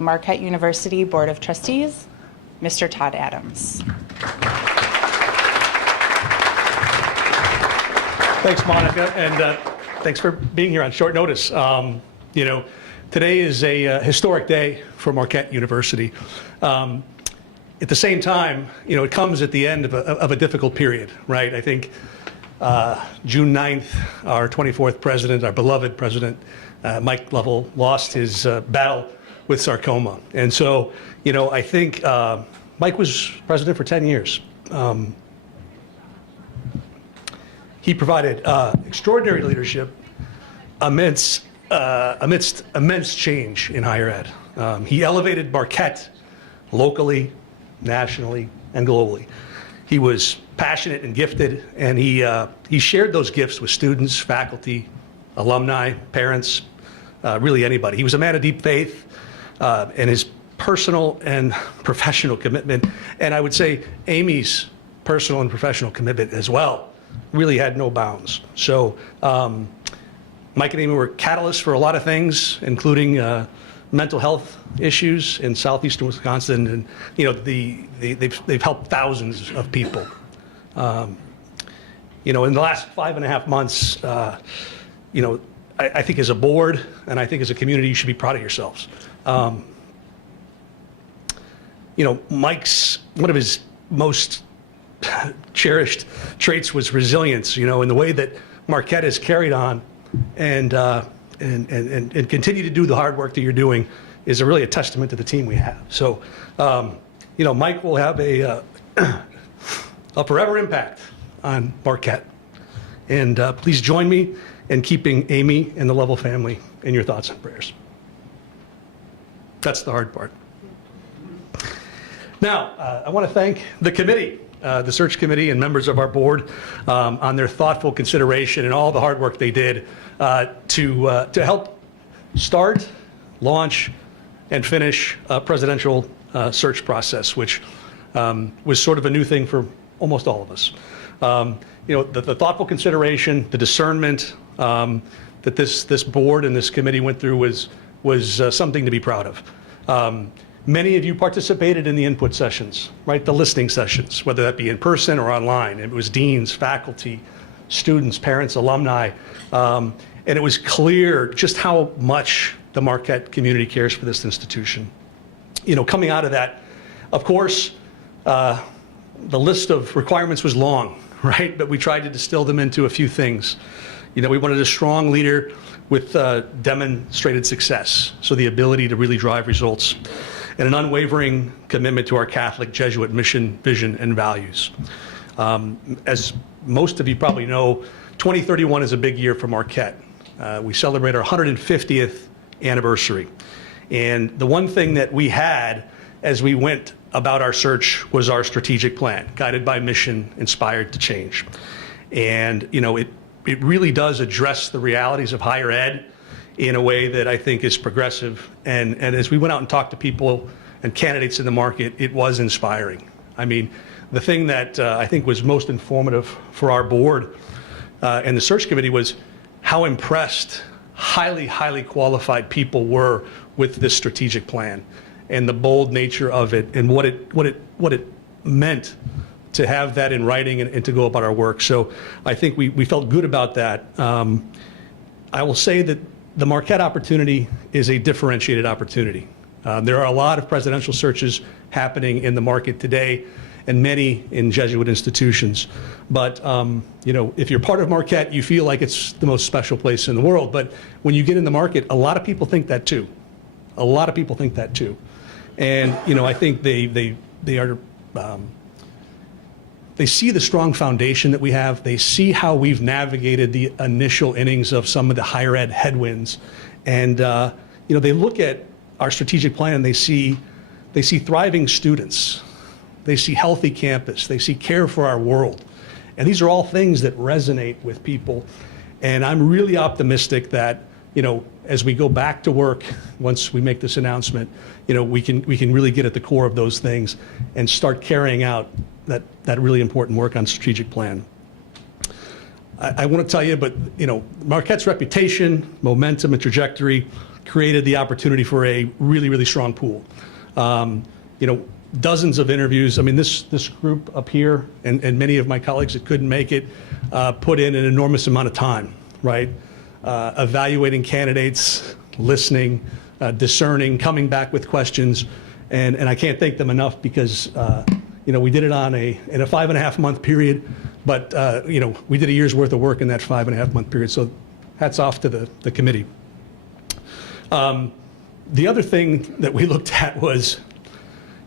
Marquette University Board of Trustees, Mr. Todd Adams. Thanks, Monica, and thanks for being here on short notice. Today is a historic day for Marquette University. At the same time, it comes at the end of a difficult period, right? I think June 9th, our 24th president, our beloved president, Mike Lovell, lost his battle with sarcoma. And so, I think Mike was president for 10 years. He provided extraordinary leadership amidst immense change in higher ed. He elevated Marquette locally, nationally, and globally. He was passionate and gifted, and he shared those gifts with students, faculty, alumni, parents, really anybody. He was a man of deep faith, and his personal and professional commitment, and I would say Amy's personal and professional commitment as well, really had no bounds. So Mike and Amy were catalysts for a lot of things, including mental health issues in southeastern Wisconsin, and they've helped thousands of people. In the last 5.5 months, I think as a board and I think as a community, you should be proud of yourselves. Mike's, one of his most cherished traits was resilience, in the way that Marquette has carried on and continue to do the hard work that you're doing is really a testament to the team we have. So, Mike will have a forever impact on Marquette. And please join me in keeping Amy and the Lovell family in your thoughts and prayers. That's the hard part. Now, I want to thank the committee, the search committee and members of our board on their thoughtful consideration and all the hard work they did to help start, launch, and finish a presidential search process, which was sort of a new thing for almost all of us. The thoughtful consideration, the discernment that this board and this committee went through was something to be proud of. Many of you participated in the input sessions, right? The listening sessions, whether that be in person or online. It was deans, faculty, students, parents, alumni. And it was clear just how much the Marquette community cares for this institution. Coming out of that, of course, the list of requirements was long, right? But we tried to distill them into a few things. We wanted a strong leader with demonstrated success, so the ability to really drive results, and an unwavering commitment to our Catholic Jesuit mission, vision, and values. As most of you probably know, 2031 is a big year for Marquette. We celebrate our 150th anniversary. And the one thing that we had as we went about our search was our strategic plan, guided by mission, inspired to change. And it really does address the realities of higher ed in a way that I think is progressive. And as we went out and talked to people and candidates in the market, it was inspiring. I mean, the thing that I think was most informative for our board and the search committee was how impressed highly qualified people were with this strategic plan and the bold nature of it and what it meant to have that in writing and to go about our work. So I think we felt good about that. I will say that the Marquette opportunity is a differentiated opportunity. There are a lot of presidential searches happening in the market today and many in Jesuit institutions. But if you're part of Marquette, you feel like it's the most special place in the world. But when you get in the market, a lot of people think that too. A lot of people think that too. And I think they see the strong foundation that we have. They see how we've navigated the initial innings of some of the higher ed headwinds. And they look at our strategic plan and they see thriving students. They see healthy campus. They see care for our world. And these are all things that resonate with people. And I'm really optimistic that, as we go back to work, once we make this announcement, we can really get at the core of those things and start carrying out that really important work on strategic plan. I want to tell you, but Marquette's reputation, momentum, and trajectory created the opportunity for a really, really strong pool. Dozens of interviews. I mean, this group up here and many of my colleagues that couldn't make it put in an enormous amount of time, right? Evaluating candidates, listening, discerning, coming back with questions, and I can't thank them enough because we did it in a 5.5-month period, but we did a year's worth of work in that 5.5-month period. So hats off to the committee. The other thing that we looked at was,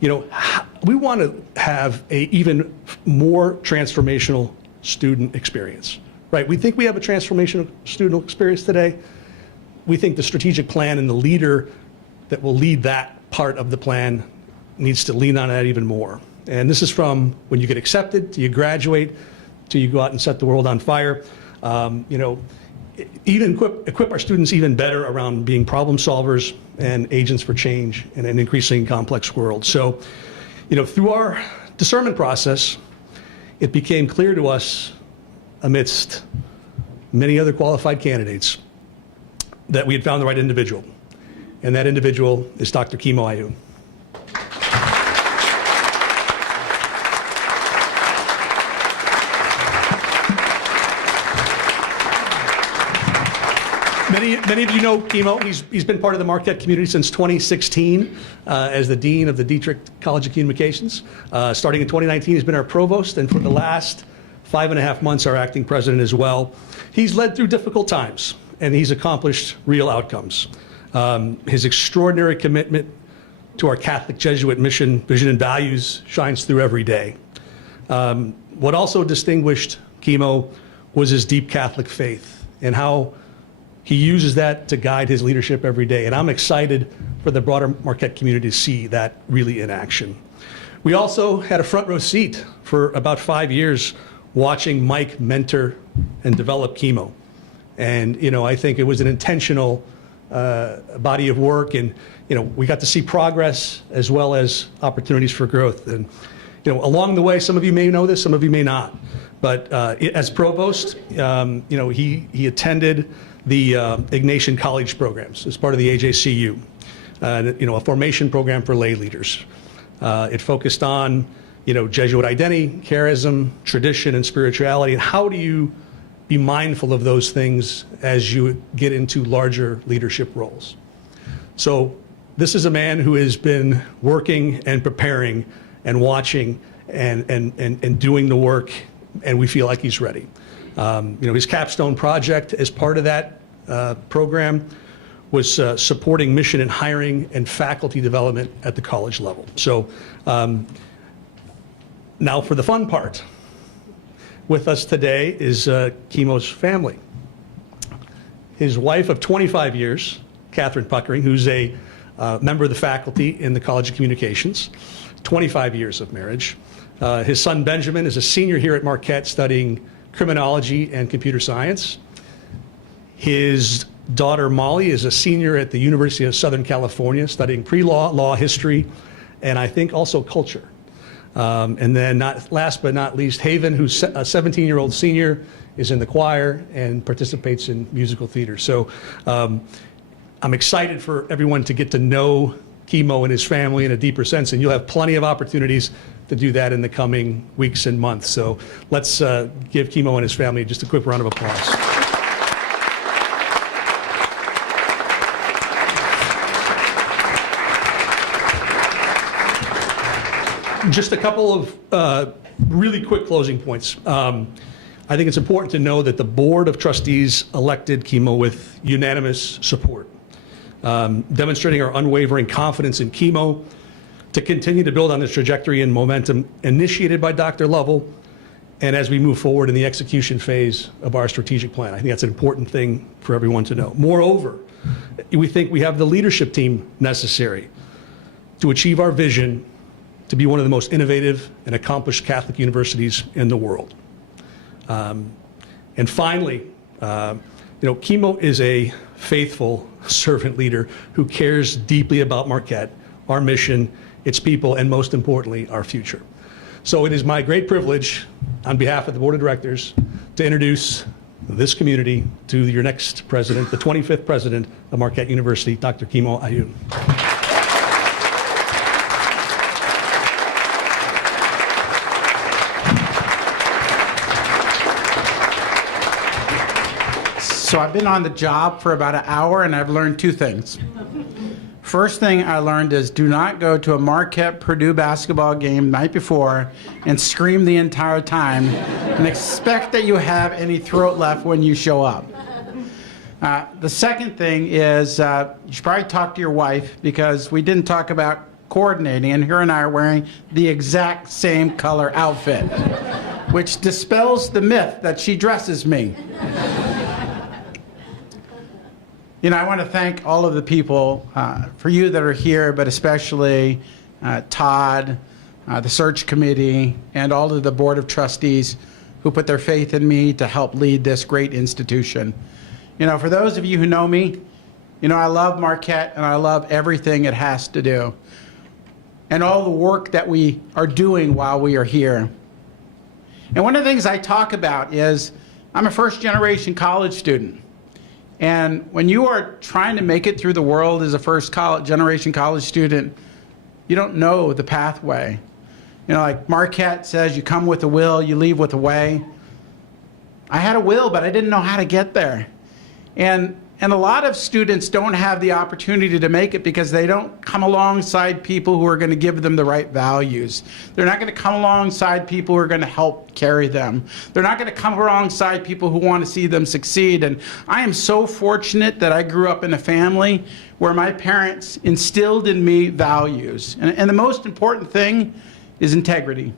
we want to have a even more transformational student experience, right? We think we have a transformational student experience today. We think the strategic plan and the leader that will lead that part of the plan needs to lean on that even more. And this is from when you get accepted, to you graduate, to you go out and set the world on fire. Even equip our students even better around being problem solvers and agents for change in an increasingly complex world. So, through our discernment process, it became clear to us, amidst many other qualified candidates, that we had found the right individual. And that individual is Dr. Kimo Ah Yun. Many of you know Kimo. He's been part of the Marquette community since 2016 as the Dean of the Dietrich College of Communications. Starting in 2019, he's been our provost, and for the last 5.5 months, our acting president as well. He's led through difficult times, and he's accomplished real outcomes. His extraordinary commitment to our Catholic Jesuit mission, vision, and values shines through every day. What also distinguished Kimo was his deep Catholic faith and how he uses that to guide his leadership every day. And I'm excited for the broader Marquette community to see that really in action. We also had a front row seat for about 5 years watching Mike mentor and develop Kimo. And, I think it was an intentional body of work, and, we got to see progress as well as opportunities for growth. And, along the way, some of you may know this, some of you may not, but as provost, he attended the Ignatian College programs as part of the AJCU, a formation program for lay leaders. It focused on, Jesuit identity, charism, tradition, and spirituality, and how do you be mindful of those things as you get into larger leadership roles. So this is a man who has been working and preparing and watching and doing the work, and we feel like he's ready. His capstone project as part of that program was supporting mission and hiring and faculty development at the college level. So now for the fun part. With us today is Kimo's family. His wife of 25 years, Catherine Puckering, who's a member of the faculty in the College of Communications, 25 years of marriage. His son Benjamin is a senior here at Marquette studying criminology and computer science. His daughter Molly is a senior at the University of Southern California studying pre-law, law history, and I think also culture. And then last but not least, Haven, who's a 17-year-old senior, is in the choir and participates in musical theater. So I'm excited for everyone to get to know Kimo and his family in a deeper sense, and you'll have plenty of opportunities to do that in the coming weeks and months. So let's give Kimo and his family just a quick round of applause. Just a couple of really quick closing points. I think it's important to know that the Board of Trustees elected Kimo with unanimous support, demonstrating our unwavering confidence in Kimo to continue to build on this trajectory and momentum initiated by Dr. Lovell, and as we move forward in the execution phase of our strategic plan. I think that's an important thing for everyone to know. Moreover, we think we have the leadership team necessary to achieve our vision to be one of the most innovative and accomplished Catholic universities in the world. And finally, Kimo is a faithful servant leader who cares deeply about Marquette, our mission, its people, and most importantly, our future. So it is my great privilege, on behalf of the Board of Directors, to introduce this community to your next president, the 25th president of Marquette University, Dr. Kimo Ah Yun. So I've been on the job for about an hour and I've learned two things. First thing I learned is do not go to a Marquette-Purdue basketball game the night before and scream the entire time and expect that you have any throat left when you show up. The second thing is you should probably talk to your wife, because we didn't talk about coordinating, and her and I are wearing the exact same color outfit, which dispels the myth that she dresses me. You know, I want to thank all of the people, for you that are here, but especially Todd, the search committee, and all of the Board of Trustees who put their faith in me to help lead this great institution. You know, for those of you who know me, you know, I love Marquette and I love everything it has to do, and all the work that we are doing while we are here. And one of the things I talk about is I'm a first-generation college student. And when you are trying to make it through the world as a first-generation college student, you don't know the pathway. You know, like Marquette says, you come with a will, you leave with a way. I had a will, but I didn't know how to get there. And a lot of students don't have the opportunity to make it because they don't come alongside people who are going to give them the right values. They're not going to come alongside people who are going to help carry them. They're not going to come alongside people who want to see them succeed. And I am so fortunate that I grew up in a family where my parents instilled in me values. And the most important thing is integrity.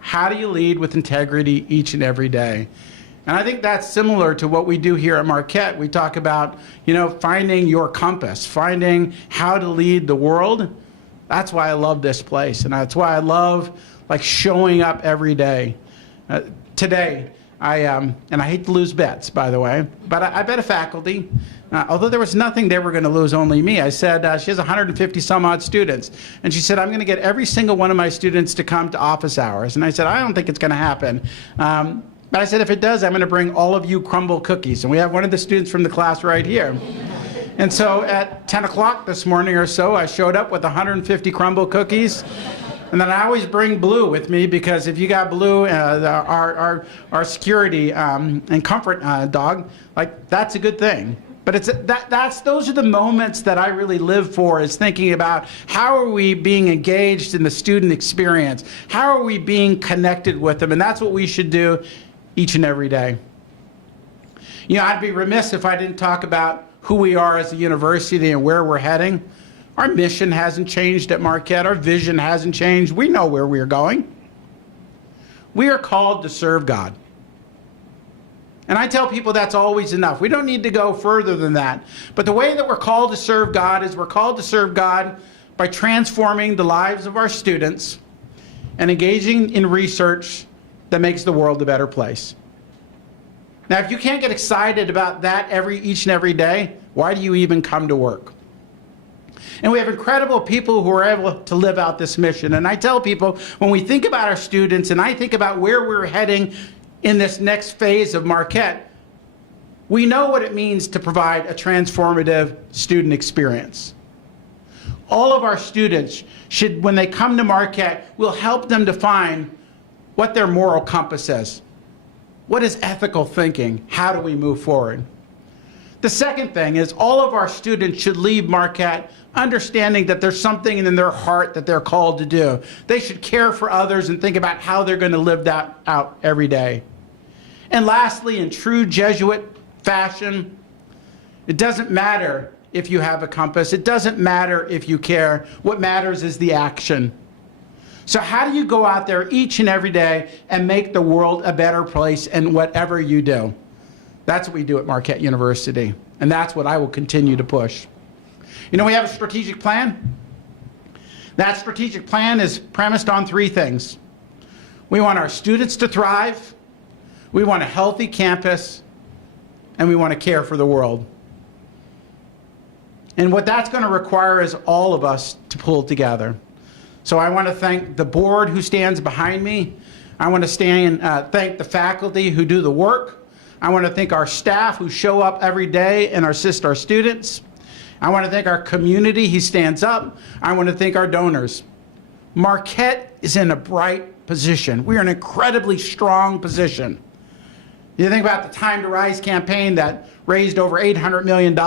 How do you lead with integrity each and every day? And I think that's similar to what we do here at Marquette. We talk about, you know, finding your compass, finding how to lead the world. That's why I love this place, and that's why I love like showing up every day. Today, and I hate to lose bets, by the way, but I bet a faculty, although there was nothing they were going to lose, only me. I said she has 150 some odd students, and she said I'm going to get every single one of my students to come to office hours. And I said I don't think it's going to happen. But I said, if it does, I'm going to bring all of you crumble cookies. And we have one of the students from the class right here. And so at 10 o'clock this morning or so, I showed up with 150 crumble cookies. And then I always bring Blue with me, because if you got Blue, our security and comfort dog, like that's a good thing. But those are the moments that I really live for, is thinking about how are we being engaged in the student experience? How are we being connected with them? And that's what we should do each and every day. You know, I'd be remiss if I didn't talk about who we are as a university and where we're heading. Our mission hasn't changed at Marquette. Our vision hasn't changed. We know where we're going. We are called to serve God. And I tell people that's always enough. We don't need to go further than that. But the way that we're called to serve God is we're called to serve God by transforming the lives of our students and engaging in research that makes the world a better place. Now, if you can't get excited about that each and every day, why do you even come to work? And we have incredible people who are able to live out this mission. And I tell people, when we think about our students and I think about where we're heading in this next phase of Marquette, we know what it means to provide a transformative student experience. All of our students should, when they come to Marquette, we'll help them define what their moral compass is. What is ethical thinking? How do we move forward? The second thing is all of our students should leave Marquette understanding that there's something in their heart that they're called to do. They should care for others and think about how they're going to live that out every day. And lastly, in true Jesuit fashion, it doesn't matter if you have a compass. It doesn't matter if you care. What matters is the action. So how do you go out there each and every day and make the world a better place in whatever you do? That's what we do at Marquette University, and that's what I will continue to push. You know, we have a strategic plan. That strategic plan is premised on three things. We want our students to thrive, we want a healthy campus, and we want to care for the world. And what that's going to require is all of us to pull together. So I want to thank the board who stands behind me. I want to thank the faculty who do the work. I want to thank our staff who show up every day and assist our students. I want to thank our community who stands up. I want to thank our donors. Marquette is in a bright position. We are in an incredibly strong position. You think about the Time to Rise campaign that raised over $800 million.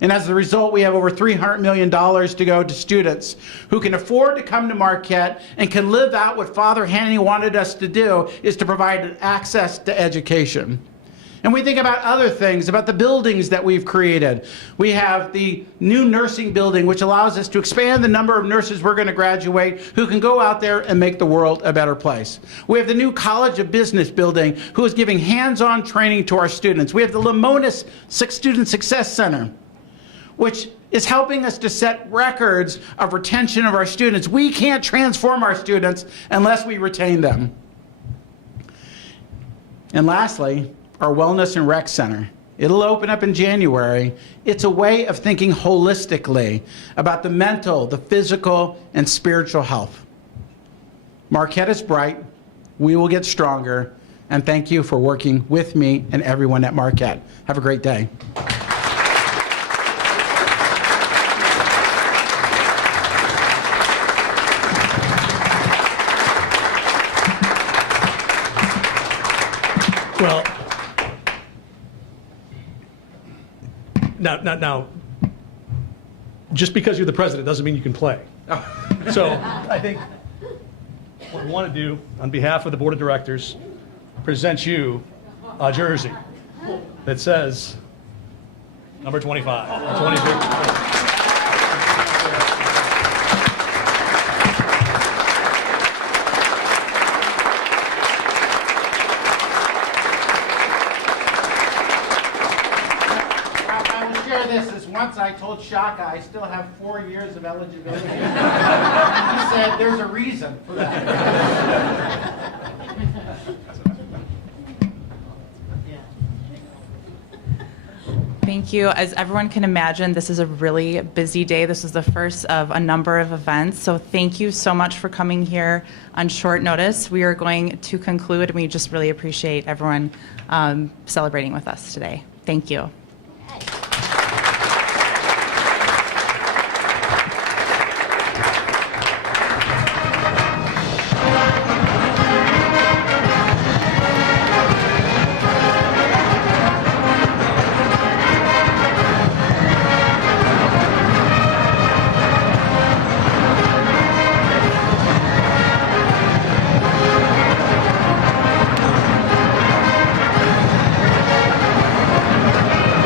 And as a result, we have over $300 million to go to students who can afford to come to Marquette and can live out what Father Haney wanted us to do, is to provide access to education. And we think about other things, about the buildings that we've created. We have the new nursing building, which allows us to expand the number of nurses we're going to graduate who can go out there and make the world a better place. We have the new College of Business building, who is giving hands-on training to our students. We have the Lamonis Student Success Center, which is helping us to set records of retention of our students. We can't transform our students unless we retain them. And lastly, our Wellness and Rec Center. It'll open up in January. It's a way of thinking holistically about the mental, the physical, and spiritual health. Marquette is bright. We will get stronger. And thank you for working with me and everyone at Marquette. Have a great day. Well, now, just because you're the president doesn't mean you can play. So I think what we want to do, on behalf of the board of directors, present you a jersey that says number 25, or 22. Once I told Shaka I still have 4 years of eligibility. He said there's a reason for that. Thank you. As everyone can imagine, this is a really busy day. This is the first of a number of events. So thank you so much for coming here on short notice. We are going to conclude, and we just really appreciate everyone celebrating with us today. Thank you.